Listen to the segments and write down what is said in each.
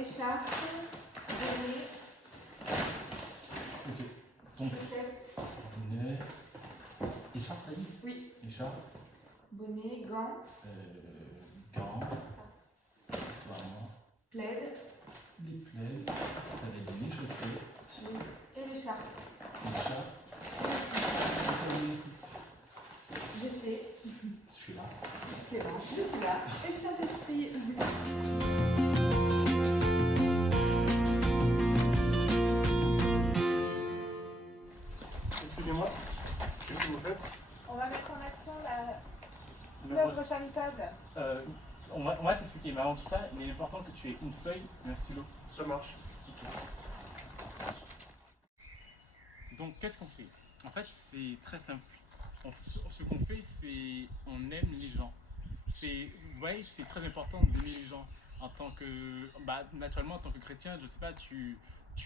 écharpe, bonnet, Ok. Donc, chaussette, bonnet, écharpe, t'as dit? oui, Écharpe, bonnet, gants, gants, toilements, plaid, les plaids, t'avais dit les chaussettes, oui, et l'écharpe. l'écharpe, t'avais dit aussi. Je fais, Je suis là. c'est bon, je suis là, et Saint-Esprit. Expliquez-moi, qu'est-ce que vous faites? On va mettre en action l'œuvre charitable. On va t'expliquer, mais avant tout ça, il est important que tu aies une feuille et un stylo. Ça marche. Donc, qu'est-ce qu'on fait? En fait, c'est très simple. Ce qu'on fait, c'est on aime les gens. Vous voyez, c'est très important d'aimer les gens. En tant que, naturellement, en tant que chrétien, je sais pas, tu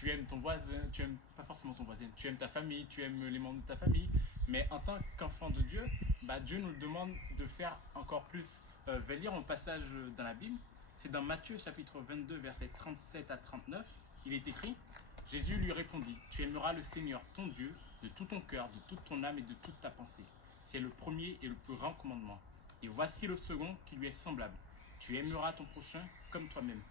aimes ton voisin, tu aimes pas forcément ton voisin, tu aimes ta famille, tu aimes les membres de ta famille. Mais en tant qu'enfant de Dieu, Dieu nous demande de faire encore plus. Je vais lire un passage dans la Bible. C'est dans Matthieu chapitre 22, versets 37 à 39. Il est écrit: Jésus lui répondit: Tu aimeras le Seigneur ton Dieu de tout ton cœur, de toute ton âme et de toute ta pensée. C'est le premier et le plus grand commandement. Et voici le second qui lui est semblable: Tu aimeras ton prochain comme toi-même.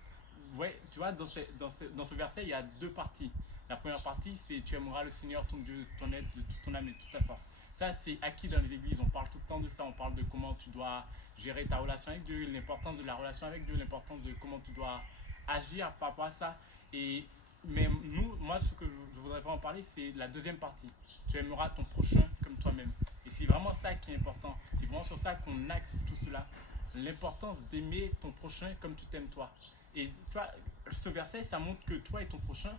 Ouais, tu vois, dans ce verset, il y a deux parties. La première partie, c'est tu aimeras le Seigneur ton Dieu, ton aide, de toute ton âme et de toute ta force. Ça, c'est acquis dans les églises. On parle tout le temps de ça. On parle de comment tu dois gérer ta relation avec Dieu, l'importance de la relation avec Dieu, l'importance de comment tu dois agir par rapport à ça. Mais moi, ce que je voudrais vraiment parler, c'est la deuxième partie. Tu aimeras ton prochain comme toi-même. Et c'est vraiment ça qui est important. C'est vraiment sur ça qu'on axe tout cela. L'importance d'aimer ton prochain comme tu t'aimes toi. Et toi, ce verset, ça montre que toi et ton prochain,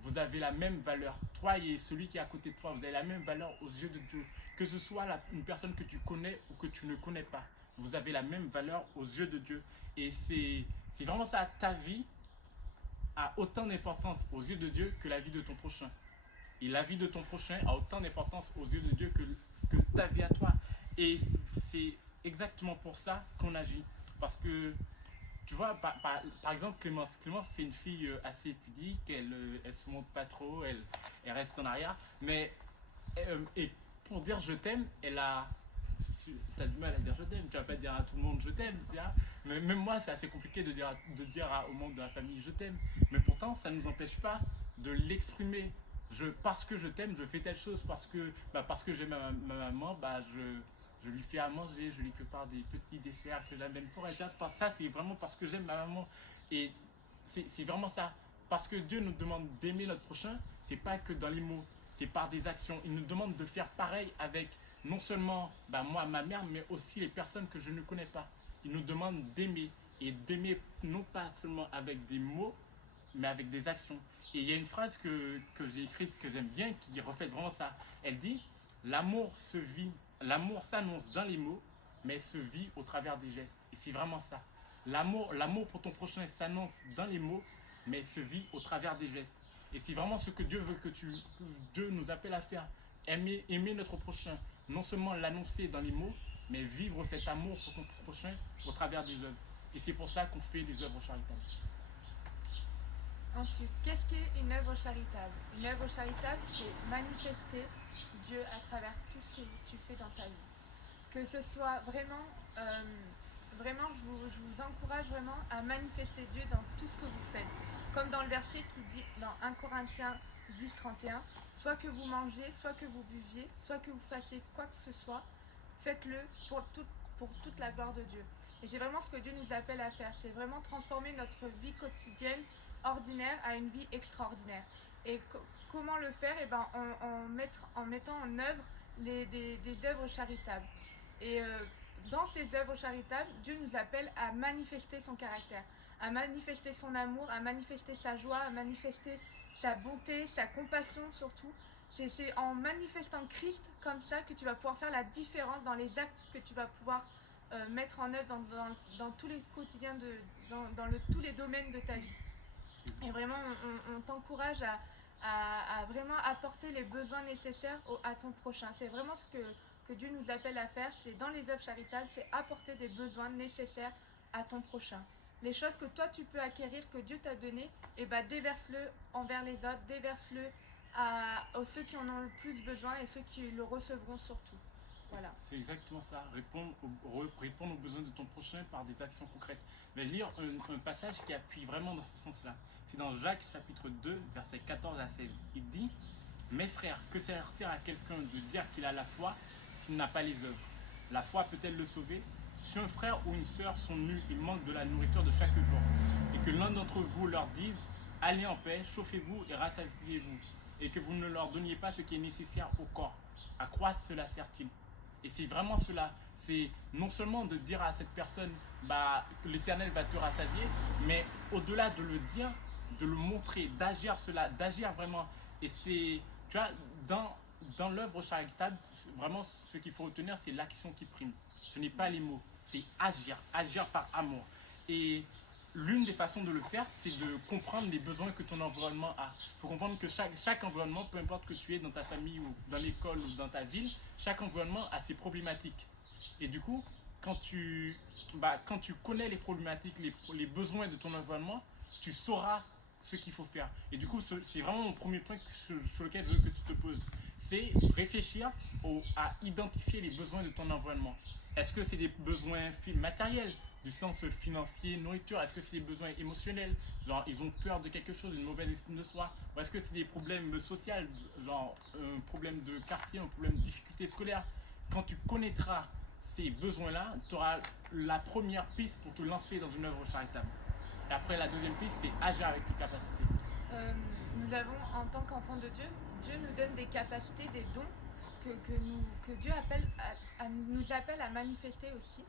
vous avez la même valeur. Toi et celui qui est à côté de toi, vous avez la même valeur aux yeux de Dieu. Que ce soit une personne que tu connais ou que tu ne connais pas, vous avez la même valeur aux yeux de Dieu. Et c'est vraiment ça, ta vie a autant d'importance aux yeux de Dieu que la vie de ton prochain. Et la vie de ton prochain a autant d'importance aux yeux de Dieu que ta vie à toi. Et c'est exactement pour ça qu'on agit. Parce que, tu vois, par exemple, Clémence, c'est une fille assez pudique, elle se montre pas trop, elle reste en arrière. Mais, et pour dire je t'aime, t'as du mal à dire je t'aime, tu vas pas dire à tout le monde je t'aime, mais même moi c'est assez compliqué de dire au membre de la famille je t'aime, mais pourtant ça ne nous empêche pas de l'exprimer. Parce que je t'aime, je fais telle chose, parce que j'aime ma maman, je lui fais à manger, je lui prépare des petits desserts que j'amène pour elle. Ça c'est vraiment parce que j'aime ma maman. Et c'est vraiment ça. Parce que Dieu nous demande d'aimer notre prochain, c'est pas que dans les mots, c'est par des actions. Il nous demande de faire pareil avec non seulement moi, ma mère, mais aussi les personnes que je ne connais pas. Il nous demande d'aimer, et d'aimer non pas seulement avec des mots, mais avec des actions. Et il y a une phrase que j'ai écrite, que j'aime bien, qui reflète vraiment ça. Elle dit: l'amour s'annonce dans les mots, mais se vit au travers des gestes. Et c'est vraiment ça. L'amour pour ton prochain s'annonce dans les mots, mais se vit au travers des gestes. Et c'est vraiment ce que Dieu veut que Dieu nous appelle à faire. Aimer notre prochain. Non seulement l'annoncer dans les mots, mais vivre cet amour pour ton prochain au travers des œuvres. Et c'est pour ça qu'on fait des œuvres charitables. Ensuite, qu'est-ce qu'est une œuvre charitable? Une œuvre charitable, c'est manifester Dieu à travers tout ce que tu fais dans ta vie. Que ce soit vraiment, vraiment, je vous encourage vraiment à manifester Dieu dans tout ce que vous faites. Comme dans le verset qui dit dans 1 Corinthiens 10, 31, soit que vous mangez, soit que vous buviez, soit que vous fassiez quoi que ce soit, faites-le pour toute la gloire de Dieu. Et c'est vraiment ce que Dieu nous appelle à faire, c'est vraiment transformer notre vie quotidienne ordinaire à une vie extraordinaire. Et comment le faire? En mettant en œuvre des œuvres charitables. Et dans ces œuvres charitables, Dieu nous appelle à manifester son caractère, à manifester son amour, à manifester sa joie, à manifester sa bonté, sa compassion surtout. C'est en manifestant Christ comme ça que tu vas pouvoir faire la différence dans les actes que tu vas pouvoir mettre en œuvre dans tous les quotidiens, dans tous les domaines de ta vie. Et vraiment, on t'encourage à vraiment apporter les besoins nécessaires à ton prochain. C'est vraiment ce que Dieu nous appelle à faire. C'est dans les œuvres charitables, c'est apporter des besoins nécessaires à ton prochain. les choses que toi tu peux acquérir, que Dieu t'a donné, et bah déverse-le envers les autres, déverse-le à ceux qui en ont le plus besoin et ceux qui le recevront surtout. Voilà. C'est exactement ça, répondre aux besoins de ton prochain par des actions concrètes. Mais lire un passage qui appuie vraiment dans ce sens-là. C'est dans Jacques chapitre 2, versets 14 à 16. Il dit « Mes frères, que sert-il à quelqu'un de dire qu'il a la foi s'il n'a pas les œuvres? La foi peut-elle le sauver? Si un frère ou une sœur sont nus, ils manquent de la nourriture de chaque jour, et que l'un d'entre vous leur dise « Allez en paix, chauffez-vous et rassasiez-vous », et que vous ne leur donniez pas ce qui est nécessaire au corps, à quoi cela sert-il? Et c'est vraiment cela, c'est non seulement de dire à cette personne que l'Éternel va te rassasier, mais au-delà de le dire, de le montrer, d'agir cela, d'agir vraiment. Et c'est, tu vois, dans l'œuvre charitable, vraiment ce qu'il faut retenir, c'est l'action qui prime. Ce n'est pas les mots, c'est agir par amour. Et l'une des façons de le faire, c'est de comprendre les besoins que ton environnement a. Il faut comprendre que chaque environnement, peu importe que tu es dans ta famille ou dans l'école ou dans ta ville, chaque environnement a ses problématiques. Et du coup, quand tu connais les problématiques, les besoins de ton environnement, tu sauras ce qu'il faut faire. Et du coup, c'est vraiment mon premier point sur lequel je veux que tu te poses. C'est réfléchir à identifier les besoins de ton environnement. Est-ce que c'est des besoins matériels, du sens financier, nourriture? Est-ce que c'est des besoins émotionnels, genre ils ont peur de quelque chose, une mauvaise estime de soi? Ou est-ce que c'est des problèmes sociaux, genre un problème de quartier, un problème de difficulté scolaire? Quand tu connaîtras ces besoins-là, tu auras la première piste pour te lancer dans une œuvre charitable. Et après, la deuxième piste, c'est agir avec tes capacités. Nous avons, en tant qu'enfants de Dieu, Dieu nous donne des capacités, des dons que Dieu nous appelle à manifester aussi.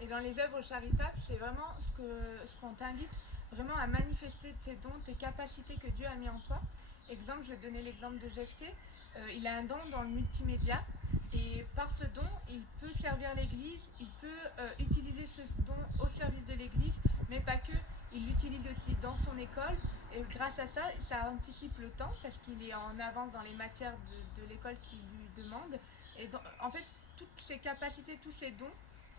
Et dans les œuvres charitables, c'est vraiment ce qu'on t'invite vraiment à manifester tes dons, tes capacités que Dieu a mis en toi. Exemple, je vais donner l'exemple de Jephthé. Il a un don dans le multimédia et par ce don, il peut servir l'Église, il peut utiliser ce don au service de l'Église, mais pas que. Il l'utilise aussi dans son école et grâce à ça, ça anticipe le temps parce qu'il est en avance dans les matières de l'école qui lui demande. Et en fait, toutes ces capacités, tous ces dons,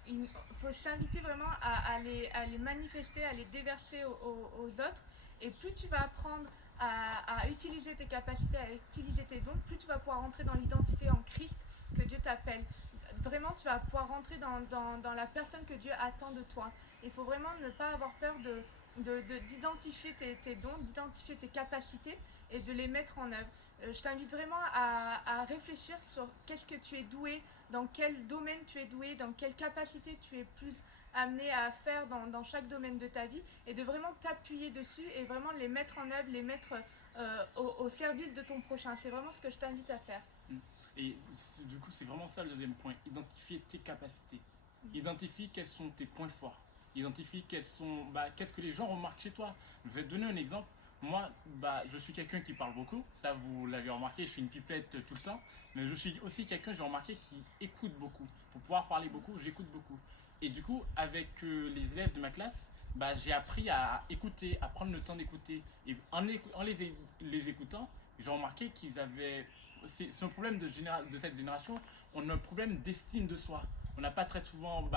il faut s'inviter vraiment à les manifester, à les déverser aux autres. Et plus tu vas apprendre à utiliser tes capacités, à utiliser tes dons, plus tu vas pouvoir rentrer dans l'identité en Christ que Dieu t'appelle. Vraiment, tu vas pouvoir rentrer dans la personne que Dieu attend de toi. Il faut vraiment ne pas avoir peur d'identifier tes dons, d'identifier tes capacités et de les mettre en œuvre. Je t'invite vraiment à réfléchir sur qu'est-ce que tu es doué, dans quel domaine tu es doué, dans quelle capacité tu es plus amené à faire dans chaque domaine de ta vie et de vraiment t'appuyer dessus et vraiment les mettre en œuvre, les mettre au service de ton prochain. C'est vraiment ce que je t'invite à faire. Et du coup, c'est vraiment ça le deuxième point, identifier tes capacités. Identifie quels sont tes points forts. Identifie qu'est-ce que les gens remarquent chez toi. Je vais te donner un exemple. Moi, je suis quelqu'un qui parle beaucoup, ça vous l'avez remarqué, je suis une pipette tout le temps, mais je suis aussi quelqu'un, j'ai remarqué, qui écoute beaucoup. Pour pouvoir parler beaucoup, j'écoute beaucoup. Et du coup, avec les élèves de ma classe, j'ai appris à écouter, à prendre le temps d'écouter. Et en les écoutant, j'ai remarqué qu'ils avaient... C'est un problème de cette génération, on a un problème d'estime de soi. On n'a pas très souvent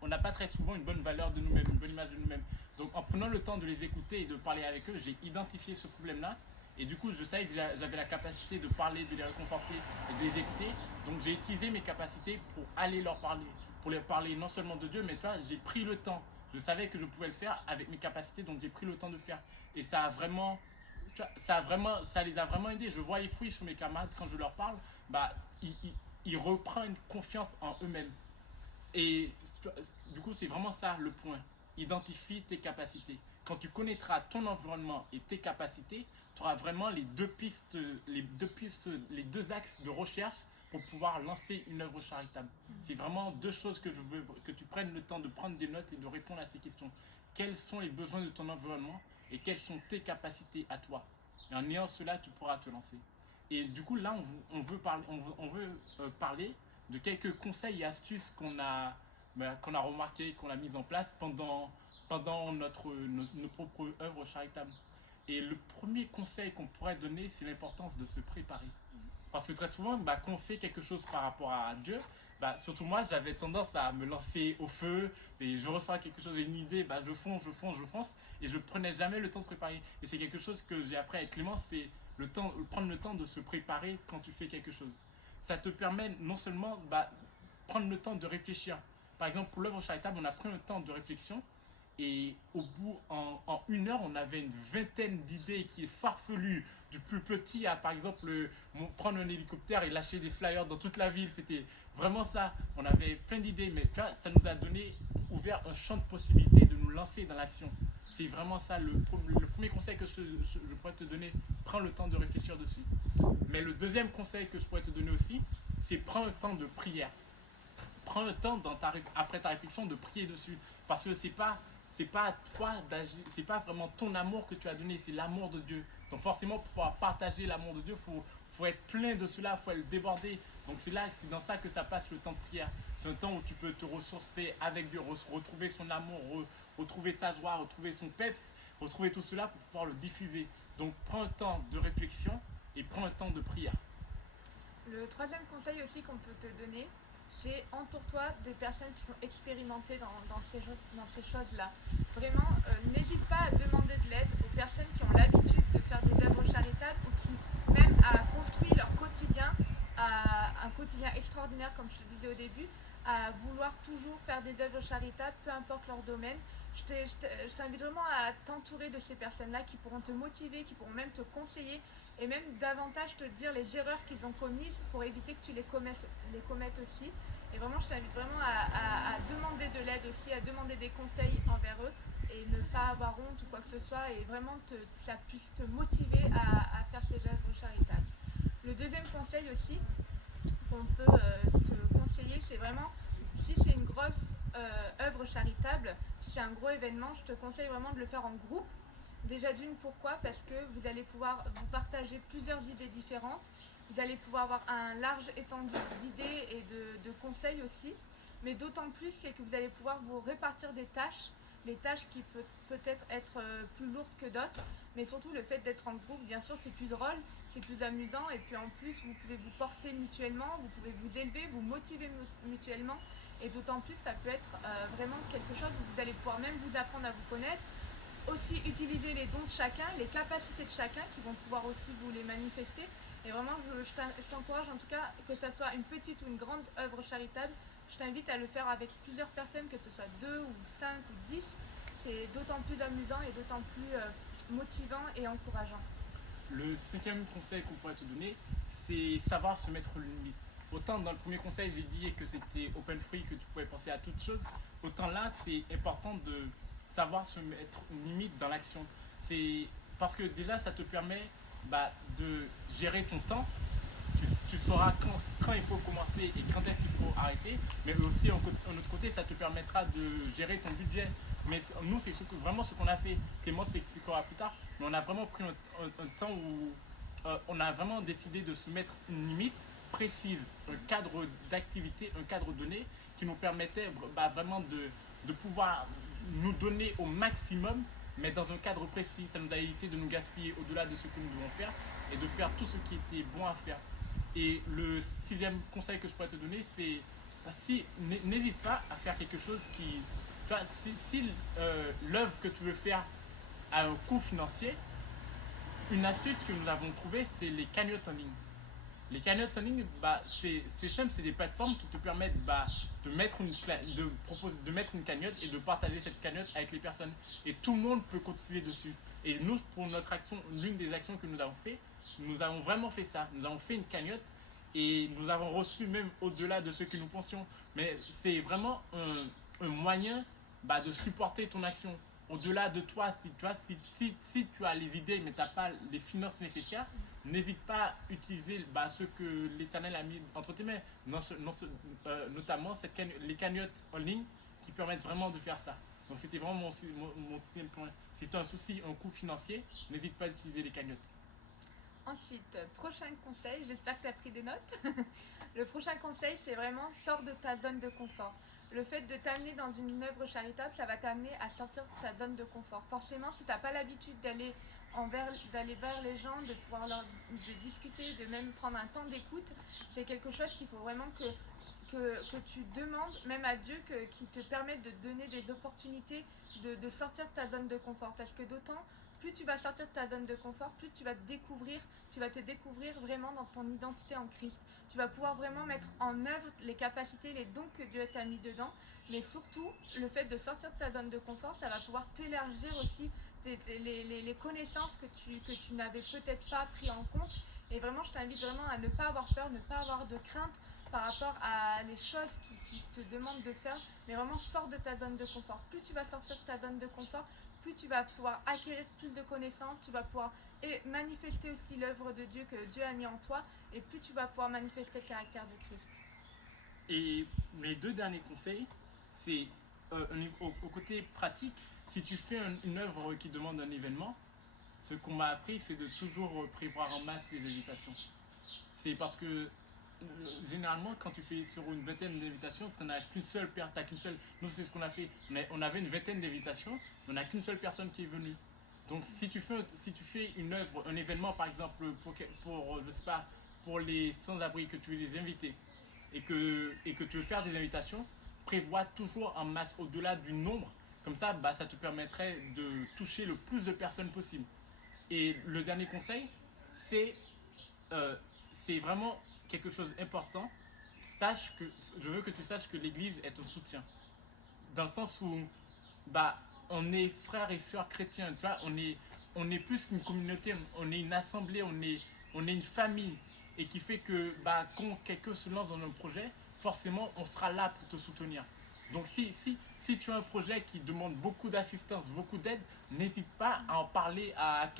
on n'a pas très souvent une bonne valeur de nous-mêmes, une bonne image de nous-mêmes. Donc en prenant le temps de les écouter et de parler avec eux, j'ai identifié ce problème-là. Et du coup, je savais que j'avais la capacité de parler, de les réconforter et de les écouter. Donc j'ai utilisé mes capacités pour aller leur parler. Pour leur parler non seulement de Dieu, mais toi, j'ai pris le temps. Je savais que je pouvais le faire avec mes capacités, donc j'ai pris le temps de faire. Et ça les a vraiment aidés. Je vois les fruits sur mes camarades quand je leur parle. Ils reprennent confiance en eux-mêmes. Et du coup, c'est vraiment ça le point. Identifie tes capacités. Quand tu connaîtras ton environnement et tes capacités, tu auras vraiment les deux axes de recherche pour pouvoir lancer une œuvre charitable. C'est vraiment deux choses que je veux que tu prennes le temps de prendre des notes et de répondre à ces questions. Quels sont les besoins de ton environnement et quelles sont tes capacités à toi? Et en ayant cela, tu pourras te lancer. Et du coup, là, on veut parler de quelques conseils et astuces qu'on a remarqué, qu'on a mis en place pendant nos propres œuvres charitables. Et le premier conseil qu'on pourrait donner, c'est l'importance de se préparer. Parce que très souvent, quand on fait quelque chose par rapport à Dieu, bah, surtout moi, j'avais tendance à me lancer au feu. Je ressens quelque chose, j'ai une idée, bah, je fonce, je fonce, je fonce. Et je prenais jamais le temps de préparer. Et c'est quelque chose que j'ai appris avec Clément, c'est prendre le temps de se préparer quand tu fais quelque chose. Ça te permet non seulement bah, prendre le temps de réfléchir. Par exemple, pour l'œuvre charitable, on a pris un temps de réflexion et au bout, en 1 heure, on avait une vingtaine d'idées qui est farfelues, du plus petit à, par exemple, prendre un hélicoptère et lâcher des flyers dans toute la ville. C'était vraiment ça. On avait plein d'idées, mais tu vois, ça nous a ouvert un champ de possibilités de nous lancer dans l'action. C'est vraiment ça le premier conseil que je pourrais te donner. Prends le temps de réfléchir dessus. Mais le deuxième conseil que je pourrais te donner aussi, c'est prends un temps de prière. Prends le temps après ta réflexion de prier dessus. Parce que c'est pas toi d'agir, c'est pas vraiment ton amour que tu as donné, c'est l'amour de Dieu. Donc forcément, pour pouvoir partager l'amour de Dieu, faut être plein de cela, faut le déborder. Donc c'est dans ça que ça passe le temps de prière. C'est un temps où tu peux te ressourcer avec Dieu, retrouver son amour, retrouver sa joie, retrouver son peps, retrouver tout cela pour pouvoir le diffuser. Donc prends un temps de réflexion et prends un temps de prière. Le troisième conseil aussi qu'on peut te donner, c'est entoure-toi des personnes qui sont expérimentées dans ces choses-là. Vraiment, n'hésite pas à demander de l'aide aux personnes qui ont l'habitude de faire des œuvres charitables ou qui même a construit leur quotidien, un quotidien extraordinaire comme je te disais au début, à vouloir toujours faire des œuvres charitables, peu importe leur domaine. Je t'invite vraiment à t'entourer de ces personnes-là qui pourront te motiver, qui pourront même te conseiller et même davantage te dire les erreurs qu'ils ont commises pour éviter que tu les commettes aussi. Et vraiment, je t'invite vraiment à demander de l'aide aussi, à demander des conseils envers eux et ne pas avoir honte ou quoi que ce soit et vraiment que ça puisse te motiver à faire ces œuvres charitables. Le deuxième conseil aussi qu'on peut te conseiller, c'est vraiment, si c'est une grosse œuvre charitable, si c'est un gros événement, je te conseille vraiment de le faire en groupe. Déjà d'une, pourquoi? Parce que vous allez pouvoir vous partager plusieurs idées différentes, vous allez pouvoir avoir un large étendue d'idées et de conseils aussi, mais d'autant plus c'est que vous allez pouvoir vous répartir des tâches qui peuvent peut-être être plus lourdes que d'autres, mais surtout le fait d'être en groupe, bien sûr c'est plus drôle, c'est plus amusant et puis en plus vous pouvez vous porter mutuellement, vous pouvez vous élever, vous motiver mutuellement et d'autant plus ça peut être vraiment quelque chose où vous allez pouvoir même vous apprendre à vous connaître, aussi utiliser les dons de chacun, les capacités de chacun qui vont pouvoir aussi vous les manifester. Et vraiment, je t'encourage en tout cas, que ce soit une petite ou une grande œuvre charitable, je t'invite à le faire avec plusieurs personnes, que ce soit 2 ou 5 ou 10. C'est d'autant plus amusant et d'autant plus motivant et encourageant. Le cinquième conseil qu'on pourrait te donner, c'est savoir se mettre une limite. Autant dans le premier conseil, j'ai dit que c'était open free, que tu pouvais penser à toutes choses, autant là, c'est important de savoir se mettre une limite dans l'action. C'est parce que déjà, ça te permet de gérer ton temps. Tu sauras quand il faut commencer et quand est-ce qu'il faut arrêter. Mais aussi, en autre côté, ça te permettra de gérer ton budget. Mais nous, c'est vraiment ce qu'on a fait. Clément s'expliquera plus tard. Mais on a vraiment pris un temps où on a vraiment décidé de se mettre une limite précise, un cadre d'activité, un cadre donné qui nous permettait vraiment de pouvoir nous donner au maximum, mais dans un cadre précis. Ça nous a évité de nous gaspiller au-delà de ce que nous devons faire et de faire tout ce qui était bon à faire. Et le sixième conseil que je pourrais te donner, c'est n'hésite pas à faire quelque chose qui... Tu vois, si l'œuvre que tu veux faire a un coût financier, une astuce que nous avons trouvée, c'est les cagnottes en ligne. Les cagnottes en ligne, c'est simple, c'est des plateformes qui te permettent de mettre une cagnotte et de partager cette cagnotte avec les personnes. Et tout le monde peut cotiser dessus. Et nous, pour notre action, l'une des actions que nous avons fait, nous avons vraiment fait ça. Nous avons fait une cagnotte et nous avons reçu même au-delà de ce que nous pensions. Mais c'est vraiment un moyen de supporter ton action. Au-delà de toi, si tu as les idées mais tu n'as pas les finances nécessaires, n'hésite pas à utiliser ce que l'Éternel a mis entre tes mains, notamment les cagnottes en ligne qui permettent vraiment de faire ça. Donc c'était vraiment mon sixième point. Si tu as un souci, un coût financier, n'hésite pas à utiliser les cagnottes. Ensuite, prochain conseil, j'espère que tu as pris des notes. Le prochain conseil, c'est vraiment sors de ta zone de confort. le fait de t'amener dans une œuvre charitable, ça va t'amener à sortir de ta zone de confort. Forcément, si tu n'as pas l'habitude d'aller vers les gens, de pouvoir de discuter, de même prendre un temps d'écoute, c'est quelque chose qu'il faut vraiment que tu demandes, même à Dieu, qui te permette de donner des opportunités de sortir de ta zone de confort. Parce que d'autant, plus tu vas sortir de ta zone de confort, plus tu vas te découvrir vraiment dans ton identité en Christ. Tu vas pouvoir vraiment mettre en œuvre les capacités, les dons que Dieu t'a mis dedans. Mais surtout, le fait de sortir de ta zone de confort, ça va pouvoir t'élargir aussi les connaissances que tu n'avais peut-être pas pris en compte. Et vraiment, je t'invite vraiment à ne pas avoir peur, ne pas avoir de crainte par rapport à les choses qui te demandent de faire. Mais vraiment, sors de ta zone de confort. Plus tu vas sortir de ta zone de confort, plus tu vas pouvoir acquérir plus de connaissances, tu vas pouvoir manifester aussi l'œuvre de Dieu que Dieu a mis en toi, et plus tu vas pouvoir manifester le caractère de Christ. Et mes 2 derniers conseils, c'est au côté pratique, si tu fais une œuvre qui demande un événement, ce qu'on m'a appris, c'est de toujours prévoir en masse les invitations. C'est parce que généralement, quand tu fais sur une vingtaine d'invitations, tu n'as qu'une seule personne. Nous, c'est ce qu'on a fait. On avait une vingtaine d'invitations, on n'a qu'une seule personne qui est venue. Donc, si tu fais une œuvre, un événement, par exemple, je sais pas, pour les sans-abri, que tu veux les inviter et que tu veux faire des invitations, prévois toujours en masse au-delà du nombre. Comme ça, ça te permettrait de toucher le plus de personnes possible. Et le dernier conseil, c'est vraiment quelque chose d'important. Je veux que tu saches que l'Église est un soutien. Dans le sens où on est frères et sœurs chrétiens, tu vois, on est plus qu'une communauté, on est une assemblée, on est une famille. Et qui fait que quand quelqu'un se lance dans un projet, forcément on sera là pour te soutenir. Donc si tu as un projet qui demande beaucoup d'assistance, beaucoup d'aide, n'hésite pas à en parler à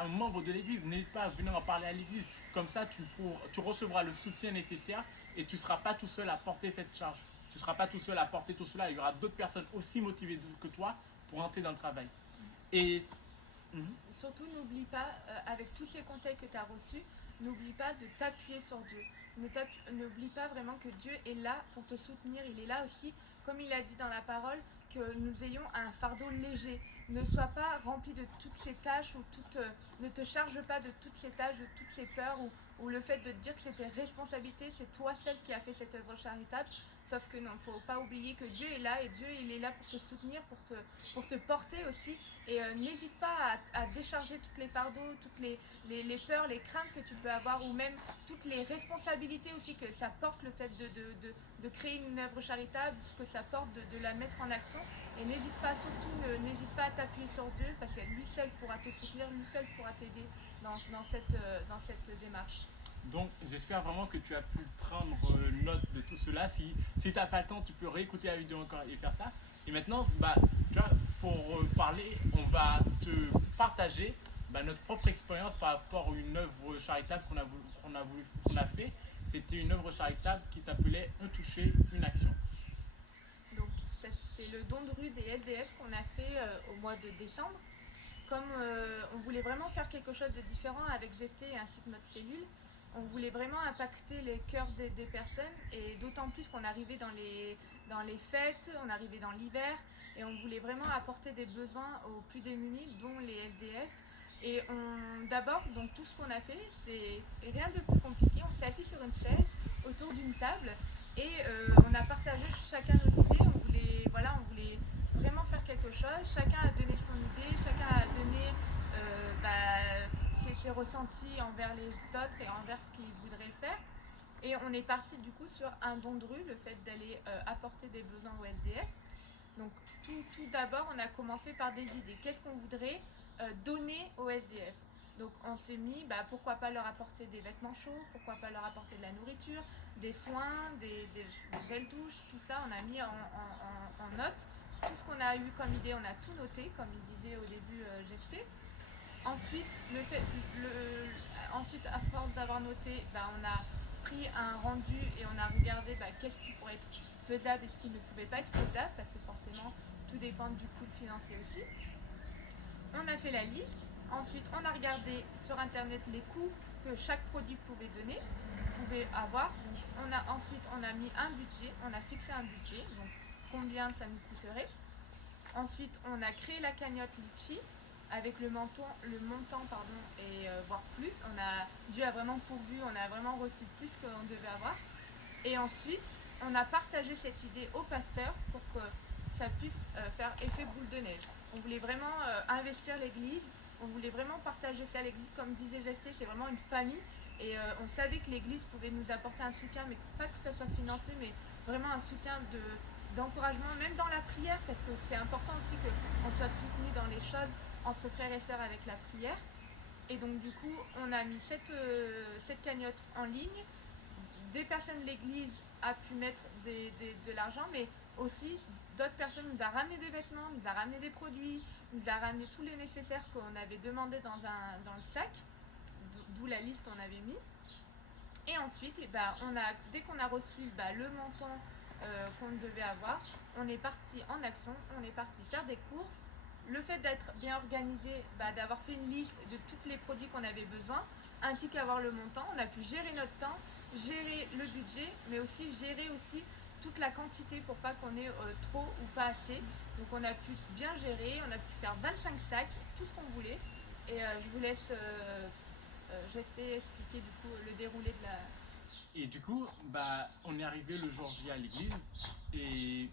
un membre de l'église, n'hésite pas à venir en parler à l'église. Comme ça tu recevras le soutien nécessaire et tu ne seras pas tout seul à porter cette charge. Tu ne seras pas tout seul à porter tout cela, il y aura d'autres personnes aussi motivées que toi pour entrer dans le travail. Et surtout, n'oublie pas, avec tous ces conseils que tu as reçus, n'oublie pas de t'appuyer sur Dieu. N'oublie pas vraiment que Dieu est là pour te soutenir. Il est là aussi, comme il a dit dans la parole, que nous ayons un fardeau léger. Ne sois pas rempli de toutes ces tâches ne te charge pas de toutes ces tâches, de toutes ces peurs ou le fait de te dire que c'est tes responsabilités, c'est toi celle qui a fait cette œuvre charitable. Sauf que non, il ne faut pas oublier que Dieu est là et Dieu il est là pour te soutenir, pour te porter aussi. Et n'hésite pas à décharger toutes les fardeaux, toutes les peurs, les craintes que tu peux avoir ou même toutes les responsabilités aussi que ça porte le fait de créer une œuvre charitable, ce que ça porte de la mettre en action. Et n'hésite pas à t'appuyer sur Dieu parce que lui seul pourra te soutenir, lui seul pourra t'aider dans cette démarche. Donc j'espère vraiment que tu as pu prendre note de tout cela. Si tu n'as pas le temps, tu peux réécouter la vidéo encore et faire ça. Et maintenant, tu vois, pour parler, on va te partager notre propre expérience par rapport à une œuvre charitable qu'on a fait. C'était une œuvre charitable qui s'appelait Un toucher, une action. Donc c'est le don de rue des SDF qu'on a fait au mois de décembre. Comme on voulait vraiment faire quelque chose de différent avec GFT ainsi que notre cellule, on voulait vraiment impacter les cœurs des personnes et d'autant plus qu'on arrivait dans les fêtes, on arrivait dans l'hiver et on voulait vraiment apporter des besoins aux plus démunis, dont les SDF. Et d'abord, donc tout ce qu'on a fait, c'est rien de plus compliqué. On s'est assis sur une chaise autour d'une table et on a partagé chacun notre idée. On voulait vraiment faire quelque chose. Chacun a donné son idée, chacun a donné ses ressentis envers les autres et envers ce qu'il voudrait faire. Et on est parti du coup sur un don de rue, le fait d'aller apporter des besoins au SDF. Donc tout d'abord, on a commencé par des idées. Qu'est-ce qu'on voudrait donner au SDF? Donc on s'est mis, pourquoi pas leur apporter des vêtements chauds, pourquoi pas leur apporter de la nourriture, des soins, des gels douches, tout ça on a mis en note. Tout ce qu'on a eu comme idée, on a tout noté, comme il disait au début GFT. Ensuite, ensuite, à force d'avoir noté, on a pris un rendu et on a regardé qu'est-ce qui pourrait être faisable et ce qui ne pouvait pas être faisable, parce que forcément, tout dépend du coût financier aussi. On a fait la liste. Ensuite, on a regardé sur Internet les coûts que chaque produit pouvait avoir. Donc, ensuite, on a mis un budget, on a fixé un budget. Donc, combien ça nous coûterait. Ensuite, on a créé la cagnotte Litchi avec le montant et voire plus. Dieu a vraiment pourvu, on a vraiment reçu plus qu'on devait avoir. Et ensuite, on a partagé cette idée au pasteur pour que ça puisse faire effet boule de neige. On voulait vraiment investir l'église, on voulait vraiment partager ça à l'église. Comme disait Gesté, c'est vraiment une famille. Et on savait que l'église pouvait nous apporter un soutien, mais pas que ça soit financé, mais vraiment un soutien d'encouragement, même dans la prière, parce que c'est important aussi qu'on soit soutenu dans les choses entre frères et sœurs avec la prière. Et donc du coup, on a mis cette cagnotte en ligne. Des personnes de l'église a pu mettre de l'argent, mais aussi d'autres personnes nous a ramené des vêtements, nous a ramené des produits, nous a ramené tous les nécessaires qu'on avait demandé dans le sac, d'où la liste on avait mis. Et ensuite, dès qu'on a reçu le montant qu'on devait avoir, on est parti en action, on est parti faire des courses. Le fait d'être bien organisé, d'avoir fait une liste de tous les produits qu'on avait besoin, ainsi qu'avoir le montant, on a pu gérer notre temps, gérer le budget, mais aussi gérer toute la quantité pour pas qu'on ait trop ou pas assez. Donc on a pu bien gérer, on a pu faire 25 sacs, tout ce qu'on voulait. Et je vous laisse expliquer du coup le déroulé de la... Et du coup, on est arrivé le jour J à l'église et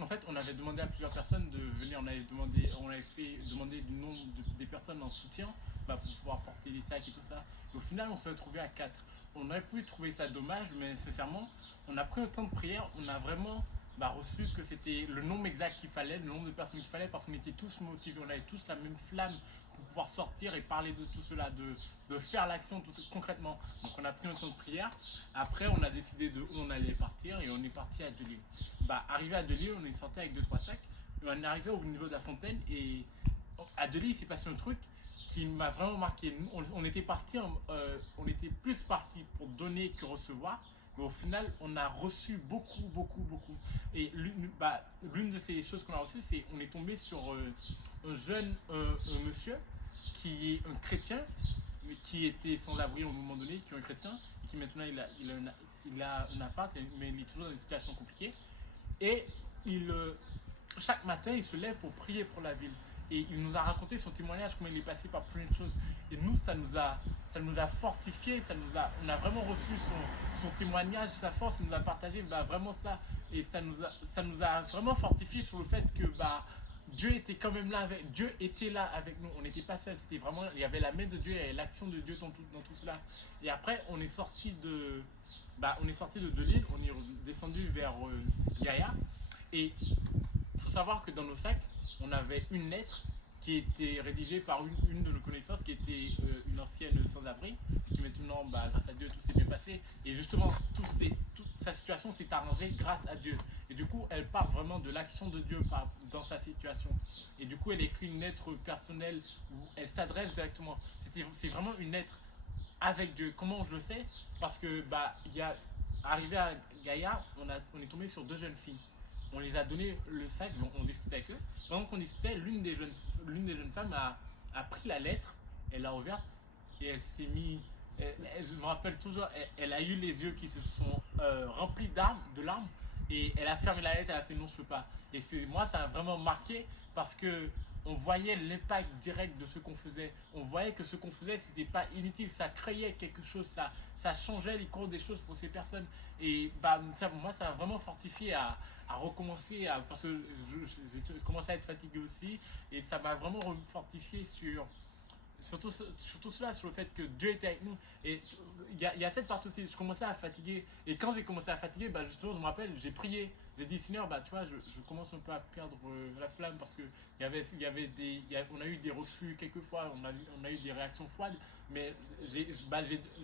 en fait, on avait demandé à plusieurs personnes de venir. On avait fait demander du nombre des personnes en soutien pour pouvoir porter les sacs et tout ça. Et au final, on s'est retrouvé à 4. On aurait pu trouver ça dommage, mais sincèrement, on a pris un temps de prière. On a vraiment reçu que c'était le nombre exact qu'il fallait, le nombre de personnes qu'il fallait, parce qu'on était tous motivés, on avait tous la même flamme pour pouvoir sortir et parler de tout cela, de faire l'action tout concrètement. Donc on a pris un temps de prière. Après, on a décidé de où on allait partir et on est parti à Delille. Arrivé à Delille, on est sorti avec 2-3 sacs. Et on est arrivé au niveau de la fontaine et à Delille, il s'est passé un truc qui m'a vraiment marqué. On était on était plus parti pour donner que recevoir. Mais au final, on a reçu beaucoup. Et l'une de ces choses qu'on a reçues, c'est qu'on est tombé sur un jeune monsieur qui est un chrétien, mais qui était sans abri au moment donné, qui est un chrétien, qui maintenant il a un appart, mais il est toujours dans une situation compliquée. Et chaque matin, il se lève pour prier pour la ville. Et il nous a raconté son témoignage, comment il est passé par plein de choses. Et nous, ça nous a fortifié, on a vraiment reçu son témoignage, sa force, il nous a partagé vraiment ça. Et ça nous a vraiment fortifié sur le fait que Dieu était quand même là Dieu était là avec nous. On n'était pas seuls, c'était vraiment, il y avait la main de Dieu et l'action de Dieu dans tout cela. Et après, on est sorti de Delille, on est descendu vers Gaïa. Et il faut savoir que dans nos sacs, on avait une lettre qui était rédigée par une de nos connaissances, qui était une ancienne sans-abri, qui maintenant, grâce à Dieu, tout s'est bien passé. Et justement, toute sa situation s'est arrangée grâce à Dieu. Et du coup, elle parle vraiment de l'action de Dieu dans sa situation. Et du coup, elle écrit une lettre personnelle où elle s'adresse directement. C'est vraiment une lettre avec Dieu. Comment je le sais? Parce que, arrivé à Gaïa, on est tombé sur 2 jeunes filles. On les a donné le sac, on discutait avec eux. Pendant qu'on discutait, l'une des jeunes femmes a pris la lettre, elle l'a ouverte et elle s'est mise. Je me rappelle toujours, elle a eu les yeux qui se sont remplis de larmes et elle a fermé la lettre, elle a fait non, je ne peux pas. Et moi, ça a vraiment marqué parce que on voyait l'impact direct de ce qu'on faisait. On voyait que ce qu'on faisait, c'était pas inutile, ça créait quelque chose, ça changeait les cours des choses pour ces personnes. Et moi, ça a vraiment fortifié à recommencer, parce que j'ai commencé à être fatigué aussi, et ça m'a vraiment fortifié surtout cela, sur le fait que Dieu était avec nous. Et il y a cette partie aussi, je commençais à fatiguer, et quand j'ai commencé à fatiguer, justement, je me rappelle, j'ai prié, j'ai dit Seigneur, tu vois, je commence un peu à perdre la flamme, parce que on a eu des refus quelquefois, on a eu des réactions froides, mais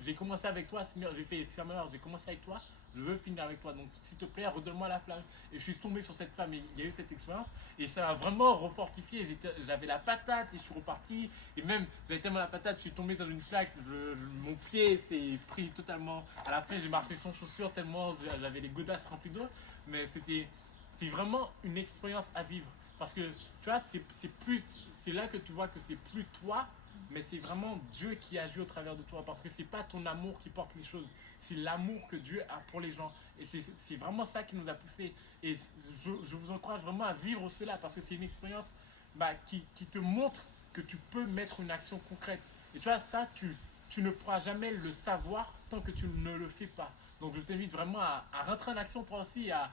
j'ai commencé avec toi, Seigneur, Seigneur, j'ai commencé avec toi, je veux finir avec toi, donc s'il te plaît, redonne-moi la flamme. Et je suis tombé sur cette femme, et il y a eu cette expérience, et ça m'a vraiment refortifié. J'avais la patate, et je suis reparti, et même, j'avais tellement la patate, je suis tombé dans une flaque, mon pied s'est pris totalement. À la fin, j'ai marché sans chaussures, tellement j'avais les godasses remplies d'eau, mais c'est vraiment une expérience à vivre. Parce que, tu vois, c'est là que tu vois que c'est plus toi, mais c'est vraiment Dieu qui agit au travers de toi, parce que c'est pas ton amour qui porte les choses, c'est l'amour que Dieu a pour les gens. Et c'est vraiment ça qui nous a poussés. Et je vous encourage vraiment à vivre cela, parce que c'est une expérience qui te montre que tu peux mettre une action concrète. Et tu vois, ça, tu ne pourras jamais le savoir tant que tu ne le fais pas. Donc je t'invite vraiment à rentrer en action toi aussi, à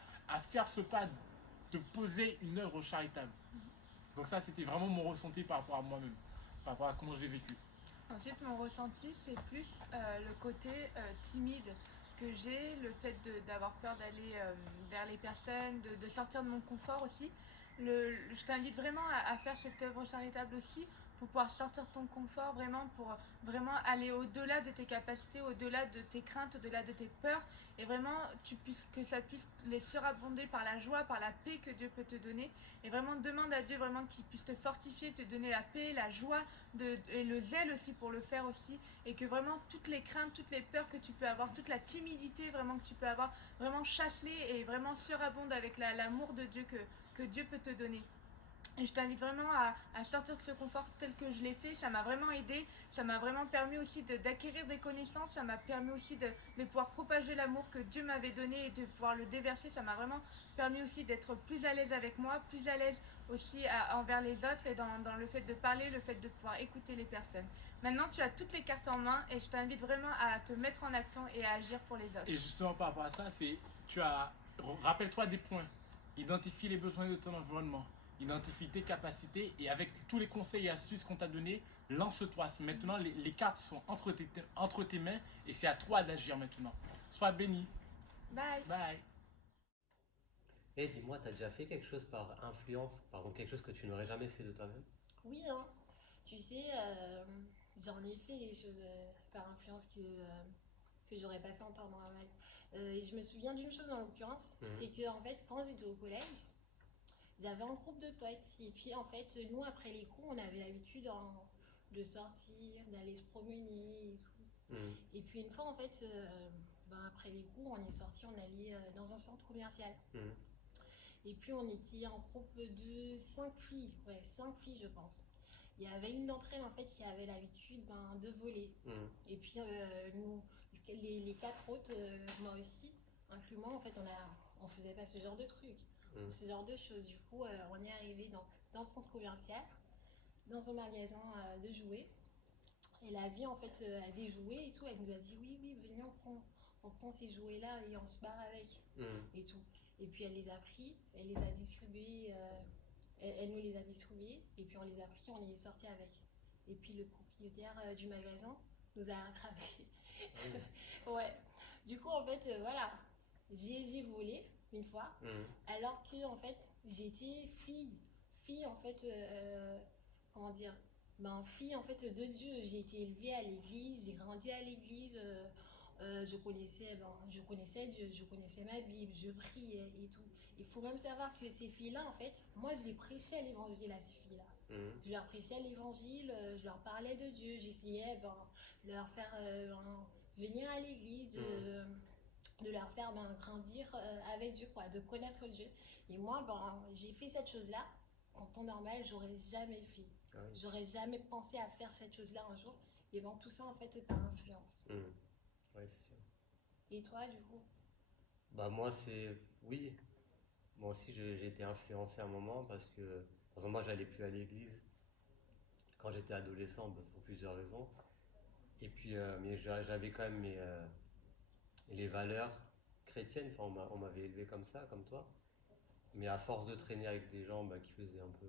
faire ce pas de poser une œuvre charitable. Donc ça, c'était vraiment mon ressenti par rapport à moi-même, par rapport à comment j'ai vécu. Ensuite, mon ressenti, c'est plus le côté timide que j'ai, le fait d'avoir peur d'aller vers les personnes, de sortir de mon confort aussi. Je t'invite vraiment à faire cette œuvre charitable aussi pour pouvoir sortir de ton confort, vraiment pour vraiment aller au-delà de tes capacités, au-delà de tes craintes, au-delà de tes peurs, et vraiment que ça puisse les surabonder par la joie, par la paix que Dieu peut te donner. Et vraiment demande à Dieu vraiment qu'il puisse te fortifier, te donner la paix, la joie et le zèle aussi pour le faire aussi, et que vraiment toutes les craintes, toutes les peurs que tu peux avoir, toute la timidité vraiment que tu peux avoir, vraiment chasse-les et vraiment surabonde avec l'amour de Dieu que Dieu peut te donner. Et je t'invite vraiment à sortir de ce confort tel que je l'ai fait. Ça m'a vraiment aidé. Ça m'a vraiment permis aussi d'acquérir des connaissances. Ça m'a permis aussi de pouvoir propager l'amour que Dieu m'avait donné et de pouvoir le déverser. Ça m'a vraiment permis aussi d'être plus à l'aise avec moi, plus à l'aise aussi envers les autres et dans le fait de parler, le fait de pouvoir écouter les personnes. Maintenant, tu as toutes les cartes en main et je t'invite vraiment à te mettre en action et à agir pour les autres. Et justement par rapport à ça, rappelle-toi des points. Identifie les besoins de ton environnement. Identifie tes capacités et avec tous les conseils et astuces qu'on t'a donnés, lance-toi. Maintenant, les cartes sont entre tes mains et c'est à toi d'agir maintenant. Sois béni. Bye. Bye. Et dis-moi, t'as déjà fait quelque chose par influence, par exemple quelque chose que tu n'aurais jamais fait de toi-même? Oui, hein. Tu sais, j'en ai fait des choses par influence que j'aurais pas fait en temps normal. Et je me souviens d'une chose en l'occurrence, c'est que en fait, quand j'étais au collège, j'avais un groupe de potes. Et puis en fait, nous, après les cours, on avait l'habitude de sortir, d'aller se promener et tout. Et puis une fois, en fait, après les cours, on est sorti, on allait dans un centre commercial. Et puis on était un groupe de 5 filles, ouais, 5 filles je pense. Il y avait une d'entre elles en fait qui avait l'habitude de voler. Et puis nous, les 4 autres, moi aussi, inclus moi, en fait on faisait pas ce genre de trucs, ce genre de choses. Du coup on est arrivé donc dans le centre commercial, dans un magasin de jouets. Et la vie en fait a des jouets et tout, elle nous a dit oui venez on prend ces jouets là et on se barre avec et tout. Et puis elle les a pris, elle les a distribués, elle nous les a distribués, et puis on les a pris, on les est sortis avec. Et puis le propriétaire du magasin nous a rattrapés. Ouais. Du coup en fait voilà, j'ai volé une fois, alors que en fait j'étais fille en fait, comment dire, fille en fait de Dieu. J'ai été élevée à l'église, j'ai grandi à l'église. Je connaissais Dieu, je connaissais ma Bible, je priais et tout. Il faut même savoir que ces filles-là, en fait, moi je les prêchais l'évangile à ces filles-là. Je leur prêchais l'évangile, je leur parlais de Dieu, j'essayais de leur faire venir à l'église, de leur faire grandir avec Dieu, quoi, de connaître Dieu. Et moi, j'ai fait cette chose-là qu'en temps normal, j'aurais jamais fait. J'aurais jamais pensé à faire cette chose-là un jour. Et tout ça, en fait, par influence. Ouais, c'est sûr. Et toi, du coup? Moi, oui. Moi aussi, j'ai été influencé à un moment parce que, par exemple, moi, j'allais plus à l'église quand j'étais adolescent, pour plusieurs raisons. Et puis, mais j'avais quand même les valeurs chrétiennes. Enfin, on m'avait élevé comme ça, comme toi. Mais à force de traîner avec des gens qui faisaient un peu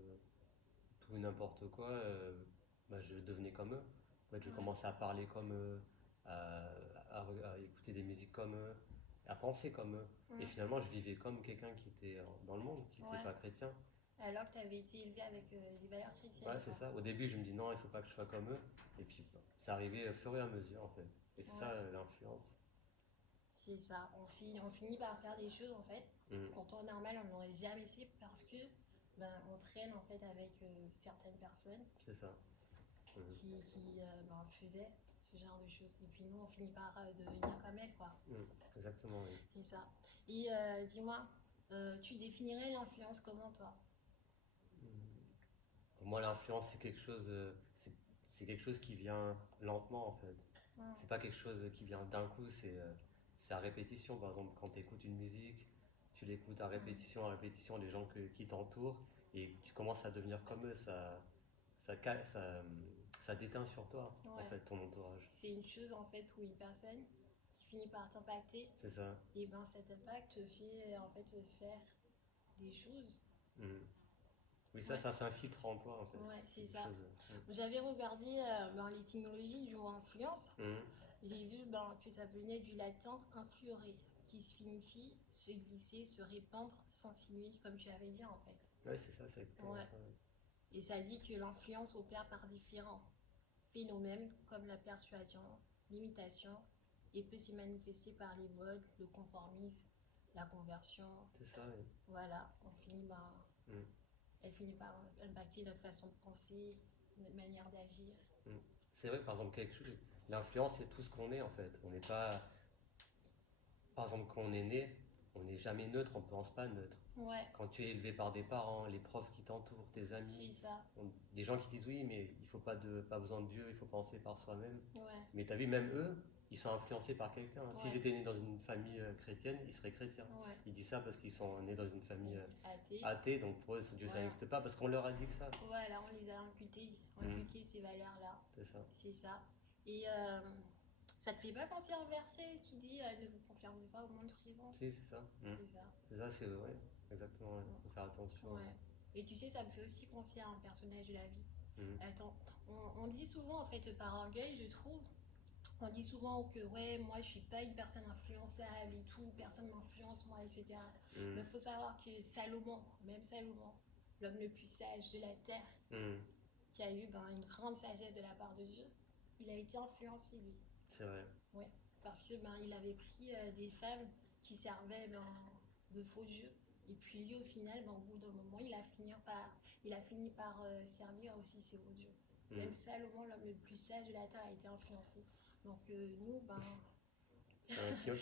tout et n'importe quoi, je devenais comme eux. En fait, je commençais à parler comme eux, à écouter des musiques comme eux, à penser comme eux. Et finalement, je vivais comme quelqu'un qui était dans le monde, qui n'était pas chrétien. Alors que tu avais été élevé avec des valeurs chrétiennes. Ouais, c'est ça. Au début, je me dis non, il ne faut pas que je sois comme eux. Et puis, c'est arrivé au fur et à mesure, en fait. Et c'est ça, l'influence. C'est ça. On finit par faire des choses, en fait, qu'en temps normal, on n'aurait jamais fait parce que on traîne, en fait, avec certaines personnes. C'est ça. Qui faisaient ce genre de choses. Et puis nous, on finit par devenir comme elles, quoi. Exactement, oui. C'est ça. Et dis-moi, tu définirais l'influence comment, toi? Pour moi, l'influence, c'est quelque chose... c'est quelque chose qui vient lentement en fait. Mm. C'est pas quelque chose qui vient d'un coup, c'est à répétition. Par exemple, quand tu écoutes une musique, tu l'écoutes à répétition, les gens qui t'entourent, et tu commences à devenir comme eux. Ça, ca- ça, ça déteint sur toi, en Ouais. fait, ton entourage. C'est une chose en fait où une personne qui finit par t'impacter, C'est ça. et ben cet impact te fait en fait faire des choses. Mm. Oui, Ouais. ça s'infiltre en toi, en fait. Ouais, c'est Quelque ça. chose, J'avais regardé l'étymologie du mot influence. J'ai vu que ça venait du latin influere, qui signifie se glisser, se répandre, s'insinuer, comme tu avais dit en fait. Ouais, c'est ça, c'est exactement Ouais. ça. Et ça dit que l'influence opère par différents phénomènes comme la persuasion, l'imitation, et peut se manifester par les modes, le conformisme, la conversion. C'est ça, oui. Voilà, Mm. elle finit par impacter notre façon de penser, notre manière d'agir. C'est vrai, par exemple, l'influence, c'est tout ce qu'on est, en fait. On n'est pas... Par exemple, quand on est né, on n'est jamais neutre, on ne pense pas neutre. Ouais, Quand tu es élevé par des parents, les profs qui t'entourent, tes c'est amis, ça. des gens qui disent oui, mais il faut pas besoin de Dieu, il faut penser par soi-même. Ouais, Mais tu as vu, même eux, ils sont influencés par quelqu'un. S'ils Ouais. étaient nés dans une famille chrétienne, ils seraient chrétiens. ouais. Ils disent ça parce qu'ils sont nés dans une famille Athée. athée, donc pour eux, Dieu ça Voilà. n'existe pas, parce qu'on leur a dit que ça. Voilà, on les a inculqué ces valeurs-là. C'est ça. C'est ça. Et ça te fait pas penser à un verset qui dit ne vous confirmez pas au monde présent? Si, c'est ça. C'est ça. C'est ça, c'est ouais, exactement. Il faut faire attention. Ouais. Et tu sais, ça me fait aussi penser à un personnage de la vie. Mhm. Attends, on dit souvent, en fait, par orgueil, je trouve, on dit souvent que ouais, moi je suis pas une personne influençable et tout, personne m'influence, moi, etc. Mais il faut savoir que Salomon, même Salomon, l'homme le plus sage de la terre, Mhm. qui a eu une grande sagesse de la part de Dieu, il a été influencé, lui. C'est vrai. Ouais, parce que il avait pris des femmes qui servaient de faux dieux. Et puis lui, au final, au bout d'un moment, il a fini par servir aussi ces faux dieux. Mhm. Même Salomon, l'homme le plus sage de la terre, a été influencé. Donc nous,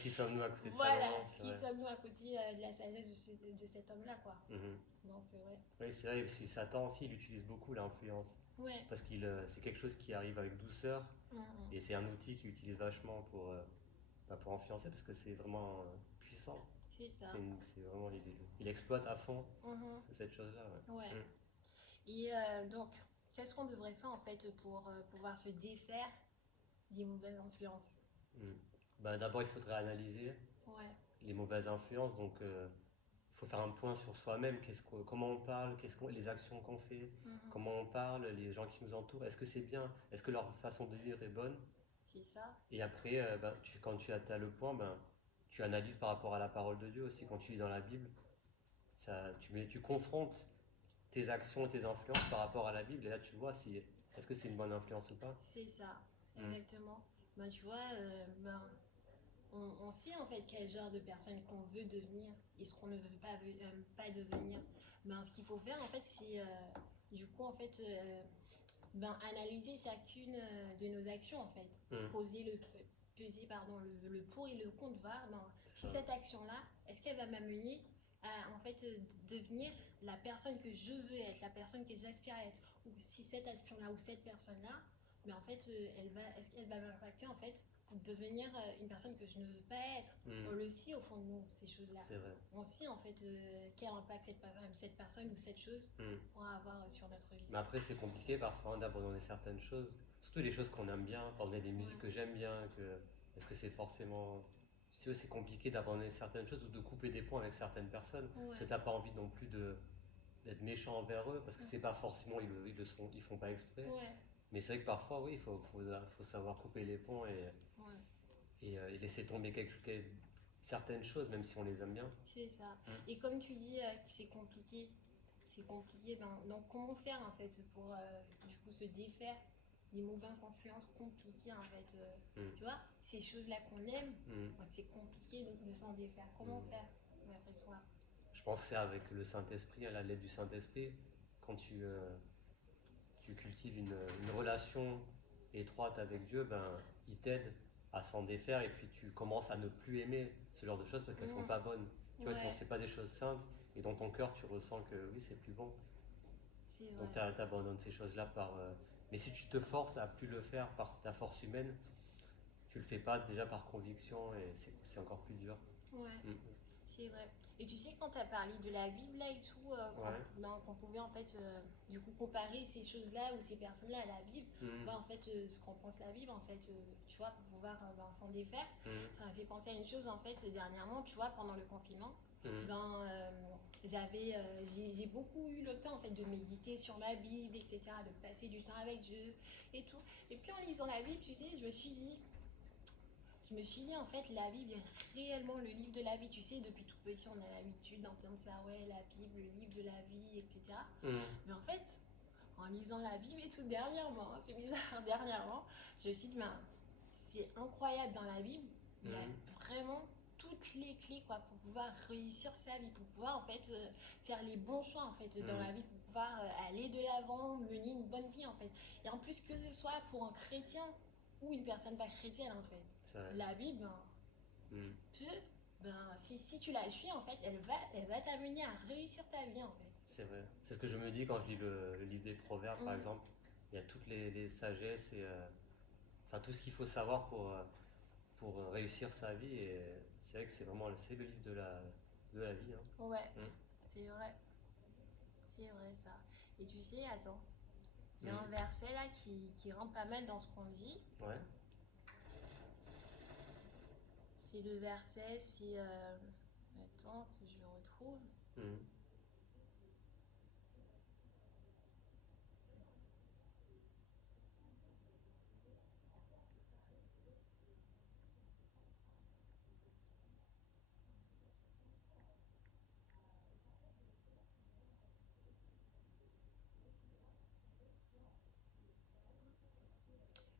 Qui sommes-nous à côté de voilà, Salomon, c'est qui vrai. sommes-nous à côté de la sagesse de cet homme-là, quoi. Mhm. Donc ouais. Oui, c'est vrai, parce que Satan aussi, il utilise beaucoup l'influence. Ouais. Parce que c'est quelque chose qui arrive avec douceur, Mhm. et c'est un outil qu'il utilise vachement pour influencer, parce que c'est vraiment puissant. C'est ça. C'est vraiment, il exploite à fond Mhm. cette chose-là. Ouais. Ouais. Mm. Et donc, qu'est-ce qu'on devrait faire en fait pour pouvoir se défaire des mauvaises influences? D'abord, il faudrait analyser Ouais. les mauvaises influences. Donc, il faut faire un point sur soi-même. Comment on parle, les actions qu'on fait, Mhm. comment on parle, les gens qui nous entourent. Est-ce que c'est bien? Est-ce que leur façon de vivre est bonne? C'est ça. Et après, quand tu as le point, tu analyses par rapport à la parole de Dieu aussi. Quand tu lis dans la Bible, tu confrontes tes actions et tes influences par rapport à la Bible. Et là, tu vois est-ce que c'est une bonne influence ou pas. C'est ça. Mm. Exactement. Tu vois, on sait en fait quel genre de personne qu'on veut devenir et ce qu'on ne veut pas devenir. Ce qu'il faut faire en fait, c'est du coup en fait analyser chacune de nos actions en fait. Peser le pour et le contre, voir si ça. cette action-là, est-ce qu'elle va m'amener à en fait devenir la personne que je veux être, la personne que j'aspire à être, ou si cette action-là ou cette personne-là, mais en fait, est-ce qu'elle va m'impacter en fait pour devenir une personne que je ne veux pas être. On le sait au fond de nous, ces choses-là. C'est vrai. On sait en fait quel impact cette personne ou cette chose pourra avoir sur notre vie. Mais après, c'est compliqué parfois d'abandonner certaines choses, surtout les choses qu'on aime bien. Par exemple, des musiques que j'aime bien, est-ce que c'est forcément... C'est compliqué d'abandonner certaines choses ou de couper des ponts avec certaines personnes. Parce que t'as pas envie non plus d'être méchant envers eux, parce que c'est pas forcément, ils font pas exprès. Mais c'est vrai que parfois, oui, il faut savoir couper les ponts et laisser tomber certaines choses, même si on les aime bien. C'est ça. Et comme tu dis que c'est compliqué, donc comment faire en fait pour du coup se défaire des mauvaises influences compliquées en fait. Tu vois, ces choses-là qu'on aime, c'est compliqué de s'en défaire. Comment faire après toi? Je pense que c'est avec le Saint-Esprit, à la l'aide du Saint-Esprit, quand tu cultives une relation étroite avec Dieu, il t'aide à s'en défaire et puis tu commences à ne plus aimer ce genre de choses parce qu'elles sont pas bonnes. Tu vois, c'est pas des choses saintes et dans ton cœur tu ressens que oui, c'est plus bon. Donc tu abandonnes ces choses-là Mais si tu te forces à plus le faire par ta force humaine, tu le fais pas déjà par conviction et c'est encore plus dur. Ouais, Mm. c'est vrai. Et tu sais, quand tu as parlé de la Bible là et tout, Ouais. qu'on pouvait en fait du coup comparer ces choses-là ou ces personnes-là à la Bible, Mm. en fait ce qu'on pense la Bible, en fait, tu vois, pour pouvoir s'en défaire, Mm. ça m'a fait penser à une chose en fait dernièrement, tu vois, pendant le confinement. Mm. J'ai beaucoup eu le temps en fait de méditer sur ma Bible, etc., de passer du temps avec Dieu et tout. Et puis en lisant la Bible, tu sais, je me suis dit en fait la Bible est réellement le livre de la vie. Tu sais, depuis tout petit on a l'habitude d'entendre ça, ouais, la Bible, le livre de la vie, etc. Mm. Mais en fait, en lisant la Bible et tout dernièrement, c'est bizarre, dernièrement, je me suis dit, ben, c'est incroyable dans la Bible, il y a vraiment toutes les clés quoi, pour pouvoir réussir sa vie, pour pouvoir en fait faire les bons choix en fait dans la vie, pour pouvoir aller de l'avant, mener une bonne vie en fait. Et en plus que ce soit pour un chrétien ou une personne pas chrétienne en fait, C'est vrai. la Bible Mm. si tu la suis en fait, elle va t'amener à réussir ta vie en fait. C'est vrai. C'est ce que je me dis quand je lis le livre des Proverbes, par Mm. exemple. Il y a toutes les sagesses et enfin tout ce qu'il faut savoir pour réussir sa vie. Et c'est vrai que c'est le livre de la vie. Hein. Ouais, Mm. c'est vrai. C'est vrai ça. Et tu sais, attends, j'ai Mm. un verset là qui rentre pas mal dans ce qu'on dit. Ouais. C'est le verset, attends, que je le retrouve. Mm.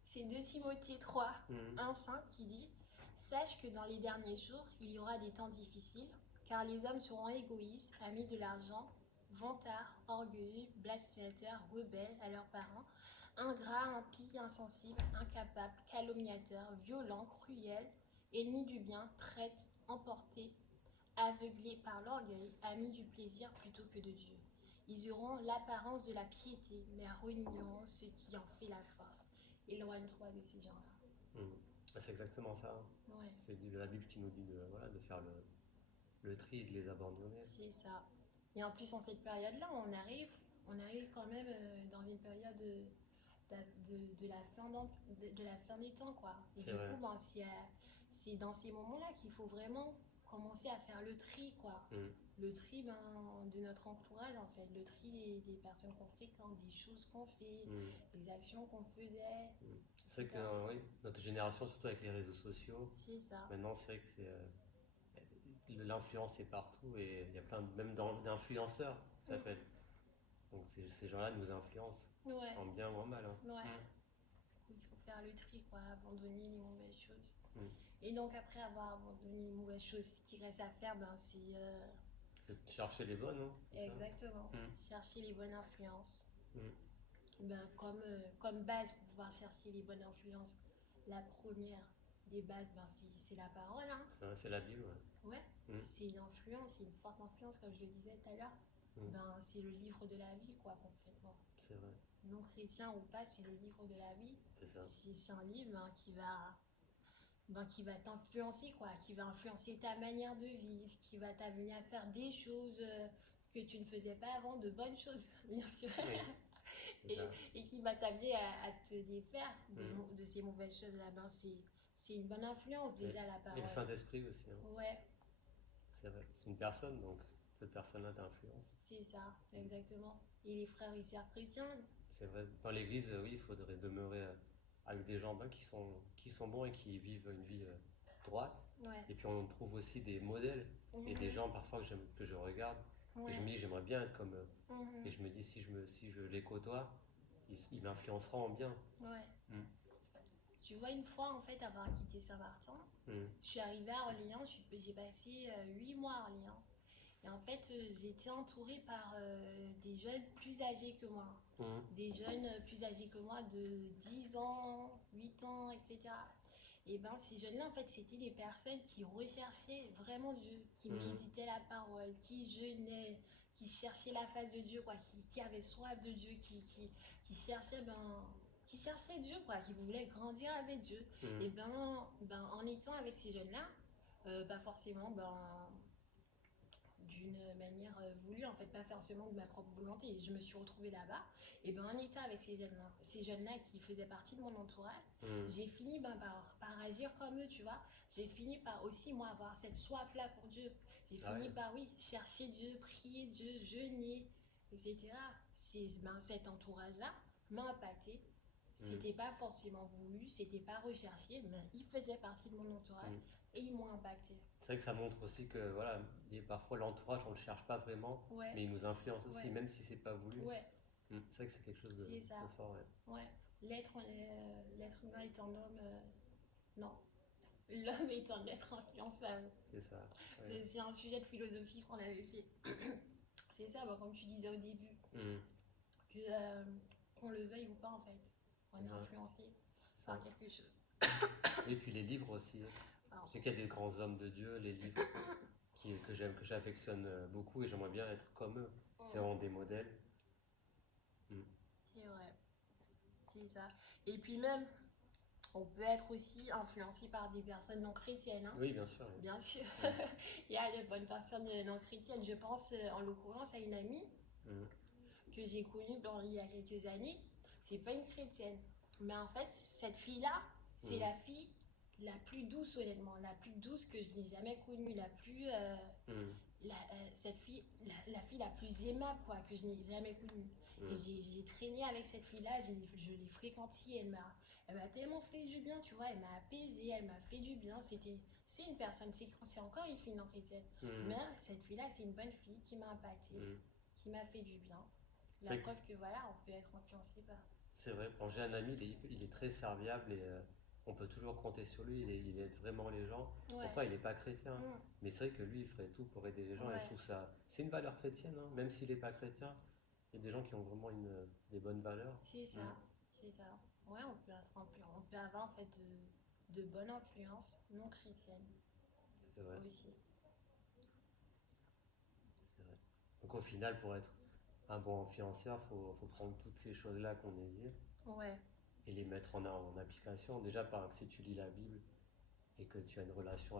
C'est 2 Timothée 3, Mm. 1-5 qui dit: Sache que dans les derniers jours, il y aura des temps difficiles, car les hommes seront égoïstes, amis de l'argent, vantards, orgueilleux, blasphémateurs, rebelles à leurs parents, ingrats, impies, insensibles, incapables, calomniateurs, violents, cruels, ennemis du bien, traîtres, emportés, aveuglés par l'orgueil, amis du plaisir plutôt que de Dieu. Ils auront l'apparence de la piété, mais ruineront ce qui en fait la force. Éloigne-toi de ces gens-là. Mm. C'est exactement ça. Hein. Ouais, C'est la Bible qui nous dit de faire le tri et de les abandonner. c'est ça. Et en plus, en cette période-là, on arrive quand même dans une période de la fin des temps, quoi. Et C'est du vrai. coup, c'est dans ces moments-là qu'il faut vraiment commencer à faire le tri, quoi. Mm. Le tri de notre entourage, en fait. Le tri des personnes qu'on fréquente, des choses qu'on fait, Mm. des actions qu'on faisait. C'est vrai que oui, notre génération, surtout avec les réseaux sociaux, C'est ça. maintenant c'est vrai que l'influence est partout et il y a plein même d'influenceurs, ça s'appelle. Donc ces gens-là nous influencent, Ouais, en bien ou en mal. Hein. ouais. Mm. Il faut faire le tri, quoi, abandonner les mauvaises choses. Mm. Et donc, après avoir abandonné les mauvaises choses, ce qui reste à faire, c'est C'est de chercher les bonnes. Hein, c'est ça. exactement Mm. chercher les bonnes influences. Mm. Comme base pour pouvoir chercher les bonnes influences, la première des bases, c'est la parole. Hein. C'est la Bible. Ouais. Ouais, Mm. c'est une influence, c'est une forte influence, comme je le disais tout à l'heure. C'est le livre de la vie, quoi, concrètement. C'est vrai, Non chrétien ou pas, c'est le livre de la vie. c'est ça. C'est un livre qui va t'influencer, quoi, qui va influencer ta manière de vivre, qui va t'amener à faire des choses que tu ne faisais pas avant, de bonnes choses, bien sûr, Oui, c'est ça. et qui va t'amener à te défaire de ces mauvaises choses-là. C'est une bonne influence déjà, la Et parole. le Saint-Esprit aussi. Hein. Ouais, C'est vrai. C'est une personne, donc cette personne-là t'influence. c'est ça, exactement. Et les frères et sœurs chrétiens, C'est vrai. Dans l'église, oui, il faudrait demeurer avec des gens qui sont bons et qui vivent une vie droite. ouais. Et puis on trouve aussi des modèles et des gens parfois que je regarde et je me dis j'aimerais bien être comme eux. Et je me dis si je les côtoie, ils m'influenceront en bien. Ouais. Mm. Tu vois, une fois, en fait, avoir quitté Saint-Martin, Mm. je suis arrivée à Orléans, j'ai passé 8 mois à Orléans. Et en fait, j'étais entourée par des jeunes plus âgés que moi. Mm. Des jeunes plus âgés que moi de 10 ans, 8 ans, etc. Et ben ces jeunes-là, en fait, c'était des personnes qui recherchaient vraiment Dieu, qui méditaient la parole, qui jeûnaient, qui cherchaient la face de Dieu, quoi, qui avaient soif de Dieu, qui cherchaient qui cherchaient Dieu, quoi, qui voulaient grandir avec Dieu. Et en étant avec ces jeunes-là, pas forcément d'une manière voulue, en fait, pas forcément de ma propre volonté. Et je me suis retrouvée là-bas. Et en étant avec ces jeunes-là qui faisaient partie de mon entourage, j'ai fini par agir comme eux, tu vois. J'ai fini par aussi, moi, avoir cette soif-là pour Dieu. J'ai fini par, oui, chercher Dieu, prier Dieu, jeûner, etc. Cet entourage-là m'a impacté. C'était pas forcément voulu, c'était pas recherché, mais ils faisaient partie de mon entourage et ils m'ont impacté. C'est vrai que ça montre aussi que voilà, parfois l'entourage, on ne le cherche pas vraiment, mais il nous influence aussi, même si c'est pas voulu. C'est vrai que c'est quelque chose de fort. L'être humain est un homme. Non. L'homme est un être influençable. C'est ça. C'est un sujet de philosophie qu'on avait fait. C'est ça, comme tu disais au début. Qu'on le veuille ou pas, en fait. On est influencé par quelque chose. Et puis les livres aussi. Je sais qu'il y a des grands hommes de Dieu, les livres que j'affectionne beaucoup et j'aimerais bien être comme eux. C'est vraiment des modèles. C'est vrai. C'est ça. Et puis même, on peut être aussi influencé par des personnes non chrétiennes. Hein. Oui, bien sûr. Bien sûr. Il y a des bonnes personnes non chrétiennes. Je pense en l'occurrence à une amie que j'ai connue il y a quelques années. C'est pas une chrétienne. Mais en fait, cette fille-là, c'est la fille la plus douce, honnêtement. La plus douce que je n'ai jamais connue. La plus... cette fille, la fille la plus aimable, quoi, que je n'ai jamais connue. Et j'ai traîné avec cette fille-là, je l'ai fréquentée, elle m'a tellement fait du bien, tu vois, elle m'a apaisée, elle m'a fait du bien. C'est une personne, c'est encore une fille non chrétienne. Mais cette fille-là, c'est une bonne fille qui m'a impactée, qui m'a fait du bien. La preuve que voilà, on peut être influencé par. C'est vrai, quand j'ai un ami, il est très serviable et on peut toujours compter sur lui, il aide vraiment les gens. Pourtant, il n'est pas chrétien, mais c'est vrai que lui, il ferait tout pour aider les gens et je trouve ça. C'est une valeur chrétienne, hein, même s'il n'est pas chrétien. Il y a des gens qui ont vraiment des bonnes valeurs. C'est ça, c'est ça. Ouais, on peut avoir en fait de bonnes influences non chrétiennes. C'est vrai. Aussi. C'est vrai. Donc au final, pour être un bon influenceur, faut prendre toutes ces choses-là qu'on a dit et les mettre en application. Déjà, si tu lis la Bible et que tu as une relation